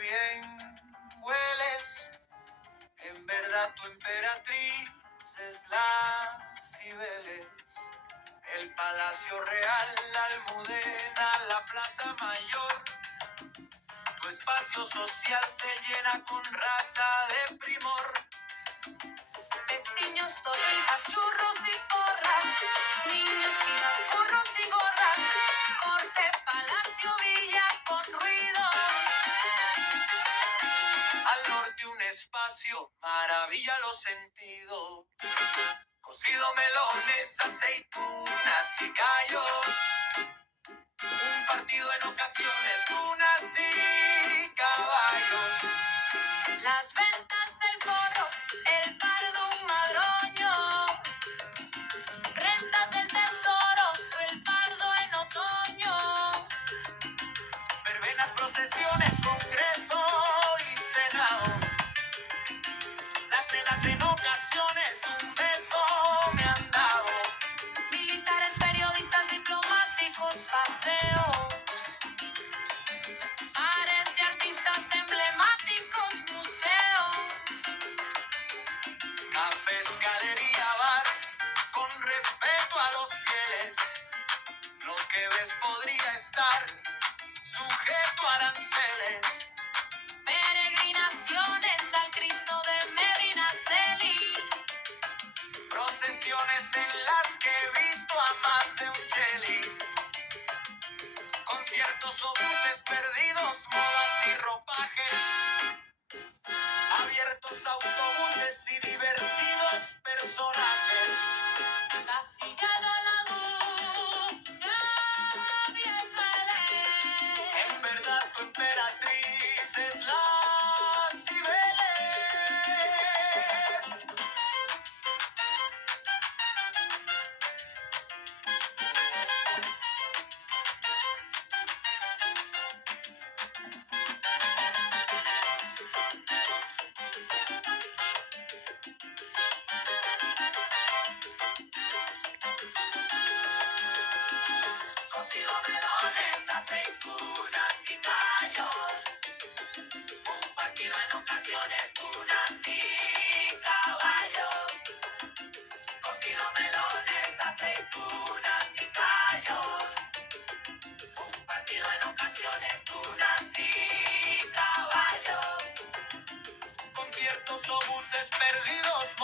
bien hueles, en verdad tu emperatriz es la Cibeles. El Palacio Real, la Almudena, la Plaza Mayor. Tu espacio social se llena con raza de primor. Pestiños, torrijas, churros y porras, niños, pibas, curros y gorras, corte, palacio, villa con ruido. Al norte un espacio, maravilla los sentidos. Cocido, melones, aceitunas y callos. Un partido en ocasiones, tunas y caballos. Las ventas, el forro, el pardo, un madroño. Rentas del tesoro, el pardo en otoño. Verbenas, procesiones, congreso y senado. Las nenas en ocasiones un beso me han dado. Militares, periodistas, diplomáticos, paseos. Pares de artistas emblemáticos, museos. Cafés, galería, bar, con respeto a los fieles. Lo que ves podría estar sujeto a aranceles. Peregrinaciones al Cristo de Medinaceli. Procesiones en las que he visto a más de un cheli. Conciertos o buses perdidos, modas y ropajes. Abiertos autobuses y divertidos personajes. Casillada la dura, bien vale. En verdad tu emperatriz es la Cibeles. Cocido, melones, aceitunas y callos. Un partido en ocasiones, tunas y caballos. Cocido, melones, aceitunas y callos. Un partido en ocasiones, tunas y caballos. Conciertos o buses perdidos,